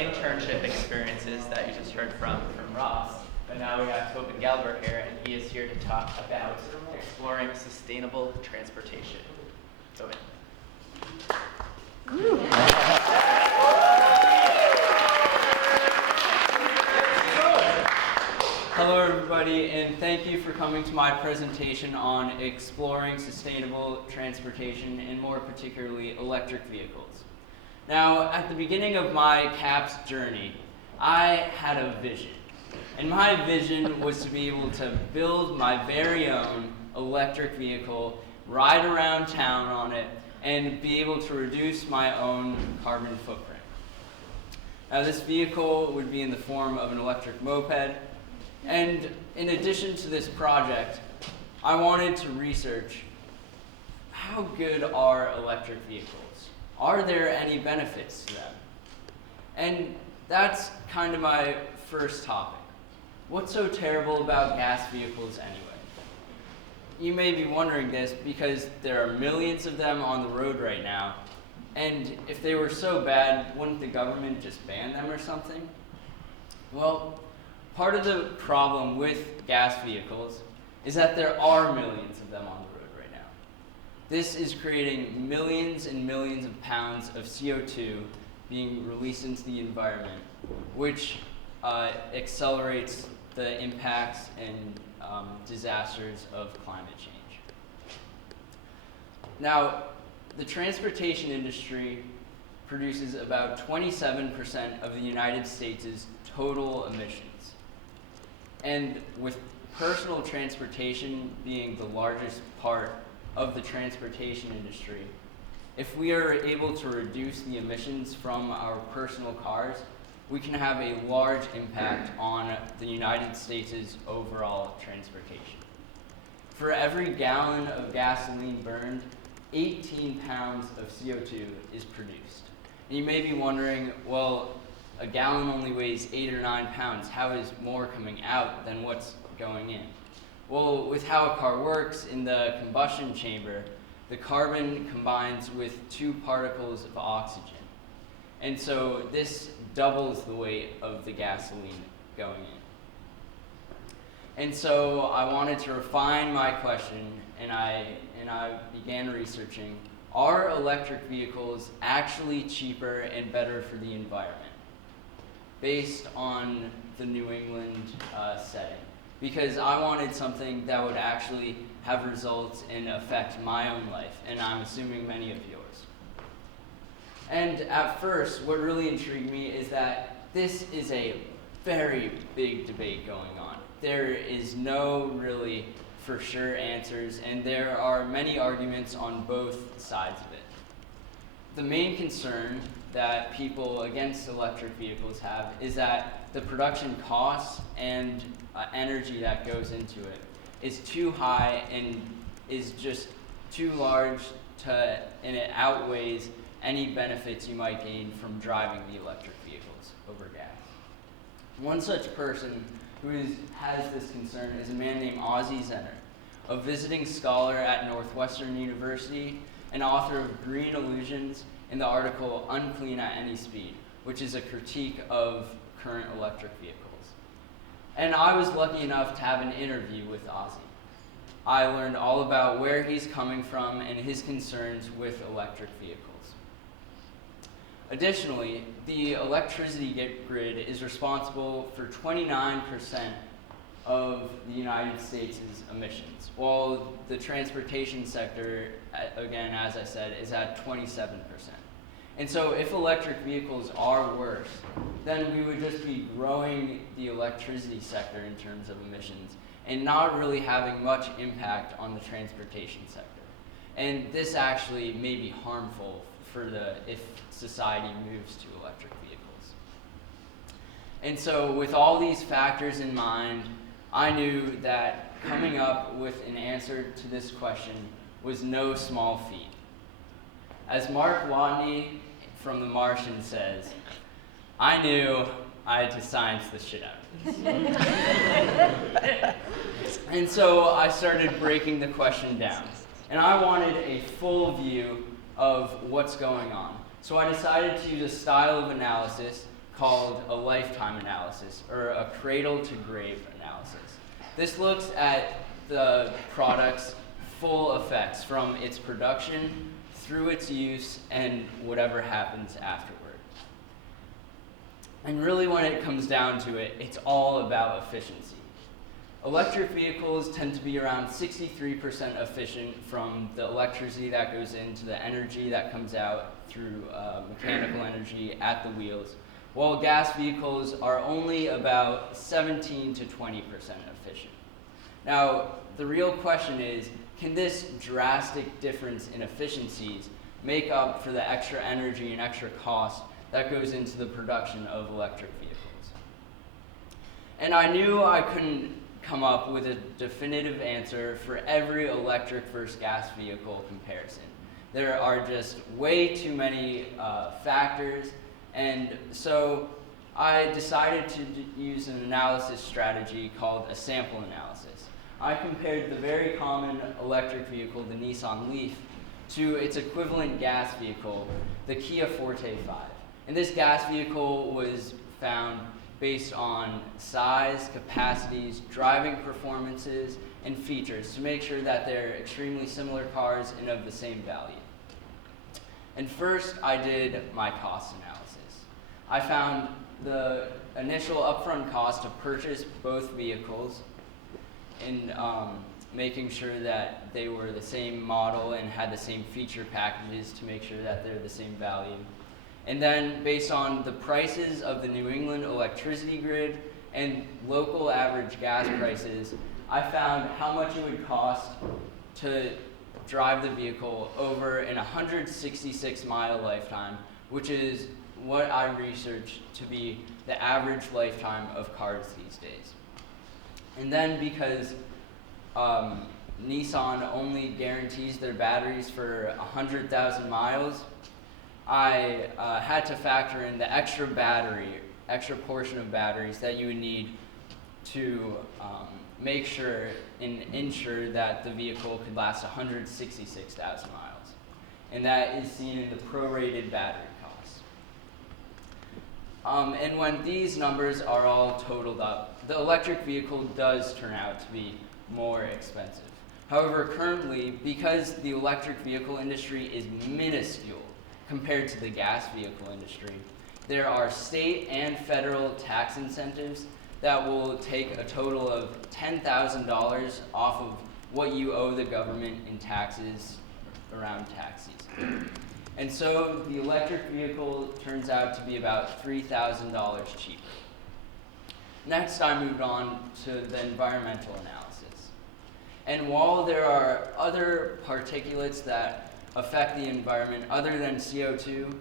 internship experiences that you just heard from Ross. But now we have Tobin Gevelber here, and he is here to talk about exploring sustainable transportation. Tobin. Hello everybody, and thank you for coming to my presentation on exploring sustainable transportation, and more particularly electric vehicles. Now, at the beginning of my CAPS journey, I had a vision. And my vision was to be able to build my very own electric vehicle, ride around town on it, and be able to reduce my own carbon footprint. Now, this vehicle would be in the form of an electric moped. And in addition to this project, I wanted to research how good are electric vehicles? Are there any benefits to them? And that's kind of my first topic. What's so terrible about gas vehicles anyway? You may be wondering this because there are millions of them on the road right now. And if they were so bad, wouldn't the government just ban them or something? Well, part of the problem with gas vehicles is that there are millions of them on the road right now. This is creating millions and millions of pounds of CO2 being released into the environment, which accelerates the impacts and disasters of climate change. Now, the transportation industry produces about 27% of the United States' total emissions. And with personal transportation being the largest part of the transportation industry, if we are able to reduce the emissions from our personal cars, we can have a large impact on the United States' overall transportation. For every gallon of gasoline burned, 18 pounds of CO2 is produced. And you may be wondering, well, a gallon only weighs 8 or 9 pounds. How is more coming out than what's going in? Well, with how a car works in the combustion chamber, the carbon combines with 2 particles of oxygen. And so this doubles the weight of the gasoline going in. And so I wanted to refine my question, and I began researching, are electric vehicles actually cheaper and better for the environment? Based on the New England setting, because I wanted something that would actually have results and affect my own life, and I'm assuming many of yours. And at first, what really intrigued me is that this is a very big debate going on. There is no really for sure answers, and there are many arguments on both sides of it. The main concern that people against electric vehicles have is that the production costs and energy that goes into it is too high and is just too large and it outweighs any benefits you might gain from driving the electric vehicles over gas. One such person who has this concern is a man named Ozzie Zenner, a visiting scholar at Northwestern University and author of Green Illusions in the article Unclean at Any Speed, which is a critique of current electric vehicles. And I was lucky enough to have an interview with Ozzie. I learned all about where he's coming from and his concerns with electric vehicles. Additionally, the electricity grid is responsible for 29% of the United States' emissions, while the transportation sector, again, as I said, is at 27%. And so if electric vehicles are worse, then we would just be growing the electricity sector in terms of emissions and not really having much impact on the transportation sector. And this actually may be harmful if society moves to electric vehicles. And so with all these factors in mind, I knew that coming up with an answer to this question was no small feat. As Mark Watney from The Martian says, I knew I had to science this shit out. And so I started breaking the question down. And I wanted a full view of what's going on. So I decided to use a style of analysis called a lifetime analysis, or a cradle-to-grave analysis. This looks at the product's full effects from its production through its use and whatever happens afterward. And really, when it comes down to it, it's all about efficiency. Electric vehicles tend to be around 63% efficient from the electricity that goes into the energy that comes out through mechanical energy at the wheels, while gas vehicles are only about 17 to 20% efficient. Now, the real question is, can this drastic difference in efficiencies make up for the extra energy and extra cost that goes into the production of electric vehicles? And I knew I couldn't come up with a definitive answer for every electric versus gas vehicle comparison. There are just way too many factors, and so I decided to use an analysis strategy called a sample analysis. I compared the very common electric vehicle, the Nissan Leaf, to its equivalent gas vehicle, the Kia Forte 5. And this gas vehicle was found based on size, capacities, driving performances, and features to make sure that they're extremely similar cars and of the same value. And first, I did my cost analysis. I found the initial upfront cost to purchase both vehicles in making sure that they were the same model and had the same feature packages to make sure that they're the same value. And then based on the prices of the New England electricity grid and local average gas prices, I found how much it would cost to drive the vehicle over an 166-mile lifetime, which is what I researched to be the average lifetime of cars these days. And then because Nissan only guarantees their batteries for 100,000 miles, I had to factor in the extra portion of batteries that you would need to make sure and ensure that the vehicle could last 166,000 miles. And that is seen in the prorated battery costs. And when these numbers are all totaled up, the electric vehicle does turn out to be more expensive. However, currently, because the electric vehicle industry is minuscule compared to the gas vehicle industry, there are state and federal tax incentives that will take a total of $10,000 off of what you owe the government in taxes around tax season. And so the electric vehicle turns out to be about $3,000 cheaper. Next, I moved on to the environmental analysis. And while there are other particulates that affect the environment other than CO2,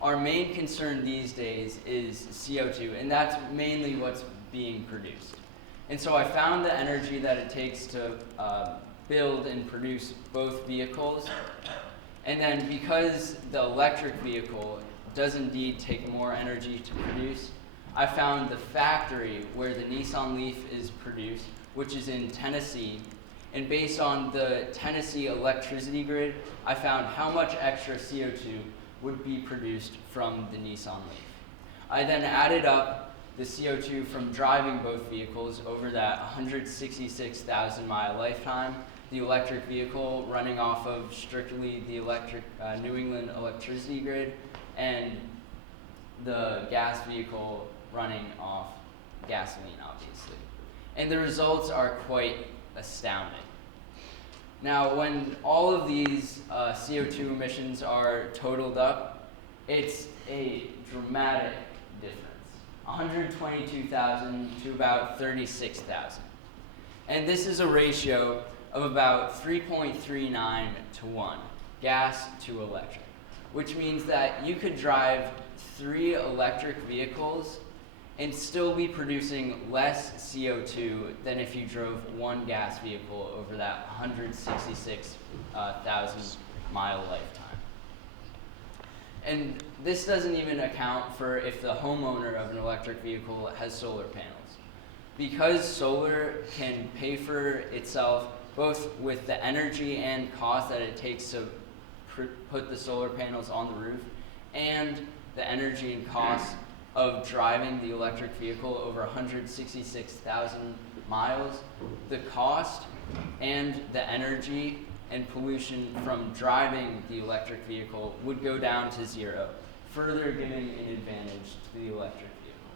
our main concern these days is CO2, and that's mainly what's being produced. And so I found the energy that it takes to build and produce both vehicles. And then because the electric vehicle does indeed take more energy to produce, I found the factory where the Nissan Leaf is produced, which is in Tennessee. And based on the Tennessee electricity grid, I found how much extra CO2 would be produced from the Nissan Leaf. I then added up the CO2 from driving both vehicles over that 166,000 mile lifetime, the electric vehicle running off of strictly the New England electricity grid, and the gas vehicle running off gasoline, obviously. And the results are quite astounding. Now, when all of these CO2 emissions are totaled up, it's a dramatic difference. 122,000 to about 36,000. And this is a ratio of about 3.39 to 1, gas to electric, which means that you could drive 3 electric vehicles and still be producing less CO2 than if you drove 1 gas vehicle over that 166,000 mile lifetime. And this doesn't even account for if the homeowner of an electric vehicle has solar panels. Because solar can pay for itself both with the energy and cost that it takes to put the solar panels on the roof, and the energy and cost of driving the electric vehicle over 166,000 miles, the cost and the energy and pollution from driving the electric vehicle would go down to zero, further giving an advantage to the electric vehicle.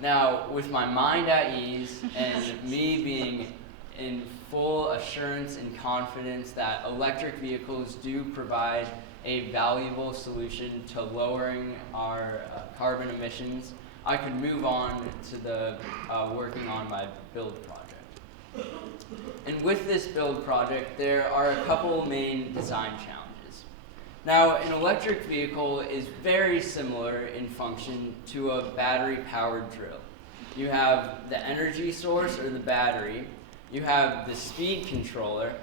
Now, with my mind at ease and me being in full assurance and confidence that electric vehicles do provide a valuable solution to lowering our carbon emissions, I could move on to the working on my build project. And with this build project, there are a couple main design challenges. Now, an electric vehicle is very similar in function to a battery-powered drill. You have the energy source, or the battery. You have the speed controller,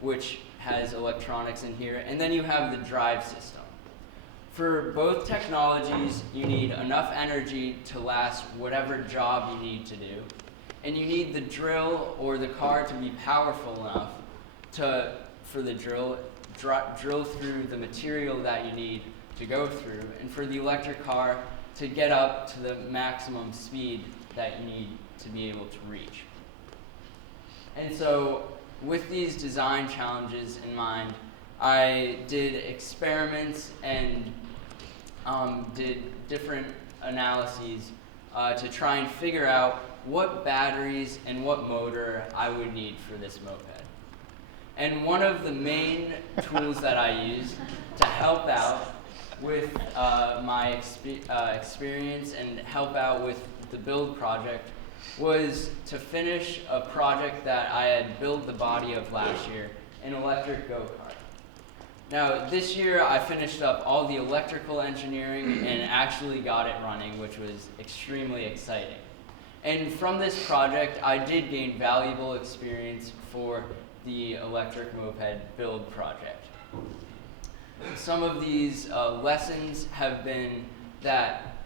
which has electronics in here, and then you have the drive system. For both technologies, you need enough energy to last whatever job you need to do, and you need the drill or the car to be powerful enough for the drill through the material that you need to go through, and for the electric car to get up to the maximum speed that you need to be able to reach. And so, with these design challenges in mind, I did experiments and did different analyses to try and figure out what batteries and what motor I would need for this moped. And one of the main tools that I used to help out with my experience and help out with the build project was to finish a project that I had built the body of last year, an electric go-kart. Now, this year I finished up all the electrical engineering and actually got it running, which was extremely exciting. And from this project, I did gain valuable experience for the electric moped build project. Some of these lessons have been that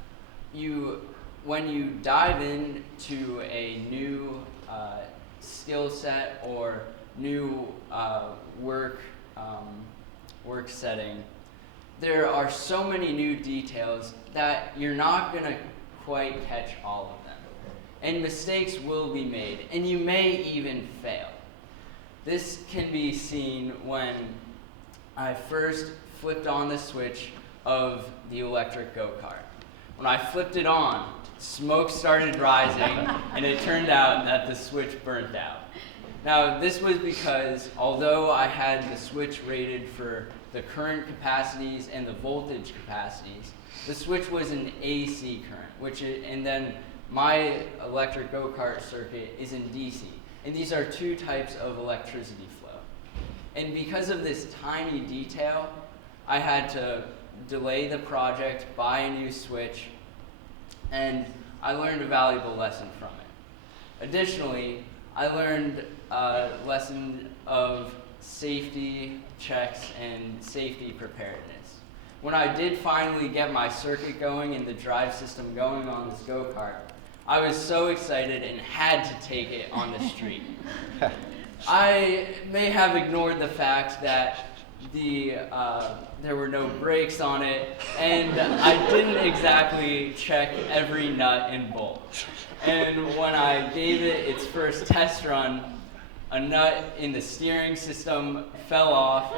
when you dive into a new skill set or new work setting, there are so many new details that you're not going to quite catch all of them. And mistakes will be made, and you may even fail. This can be seen when I first flipped on the switch of the electric go-kart. When I flipped it on, smoke started rising, and it turned out that the switch burnt out. Now, this was because although I had the switch rated for the current capacities and the voltage capacities, the switch was an AC current, and then my electric go-kart circuit is in DC. And these are two types of electricity flow. And because of this tiny detail, I had to delay the project, buy a new switch, and I learned a valuable lesson from it. Additionally, I learned a lesson of safety checks and safety preparedness. When I did finally get my circuit going and the drive system going on this go-kart, I was so excited and had to take it on the street. I may have ignored the fact that there were no brakes on it, and I didn't exactly check every nut and bolt. And when I gave it its first test run, a nut in the steering system fell off,